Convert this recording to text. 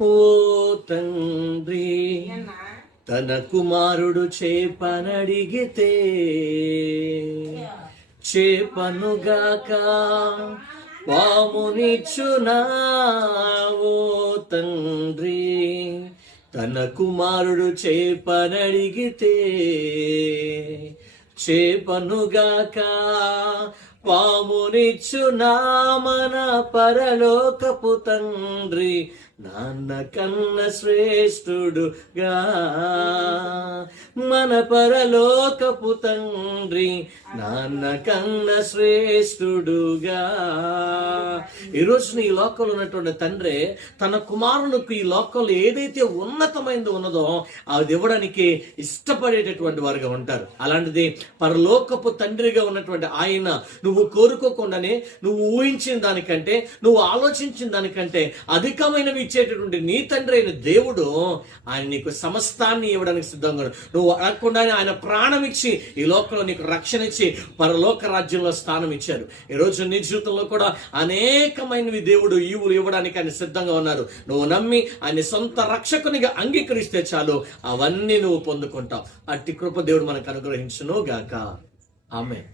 ఓ తండ్రి తన కుమారుడు చేపనడిగితే చేపనుగాక పామునిచ్చునా? ఓ తండ్రి తన కుమారుడు చేపనడిగితే చేపనుగాక పామునిచ్చునా? మన పరలోకపు తండ్రి నాన్న కన్న శ్రేష్ఠుడుగా, మన పరలోకపు తండ్రి నాన్న కన్న శ్రేష్ఠుడుగా. ఈరోజు ఈ లోకంలో ఉన్నటువంటి తండ్రి తన కుమారునికి ఈ లోకంలో ఏదైతే ఉన్నతమైనది ఉన్నదో అది ఇవ్వడానికి ఇష్టపడేటటువంటి వారుగా ఉంటారు. అలాంటిది పరలోకపు తండ్రిగా ఉన్నటువంటి ఆయన నువ్వు కోరుకోకుండానే, నువ్వు ఊహించిన దానికంటే, నువ్వు ఆలోచించిన దానికంటే అధికమైనవి ఇచ్చేటటువంటి నీ తండ్రి అయిన దేవుడు ఆయన నీకు సమస్తాన్ని ఇవ్వడానికి సిద్ధంగా ఉన్నాడు. నువ్వు అడగకుండానే ఆయన ప్రాణం ఇచ్చి ఈ లోకంలో నీకు రక్షణ ఇచ్చి పరలోక రాజ్యంలో స్థానం ఇచ్చారు. ఈరోజు నీ జీవితంలో కూడా అనేకమైనవి దేవుడు ఈవులు ఇవ్వడానికి ఆయన సిద్ధంగా ఉన్నారు. నువ్వు నమ్మి ఆయన సొంత రక్షకునిగా అంగీకరిస్తే చాలు, అవన్నీ నువ్వు పొందుకుంటావు. అట్టి కృప దేవుడు మనకు అనుగ్రహించును గాక. ఆమేన్.